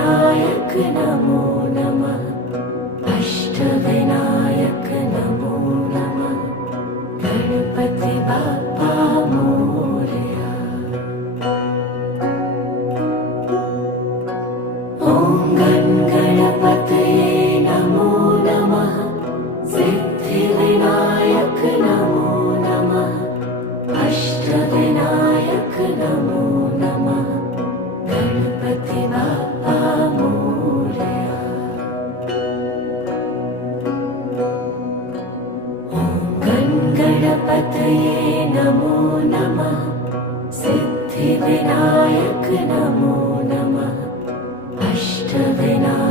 सिद्धिविनायक नमो नमः। अष्टविनायक नमो नमः। गणपति बाप्पा मोरया। ॐ गणपतये नमो नमः। सिद्धिविनायक नमो नमः। अष्टविनायक नमो नमः। गणपति बाप्पा मोरया। ॐ गणपतये नमो नमः। सिद्धिविनायक नमो नमः। अष्टविनायक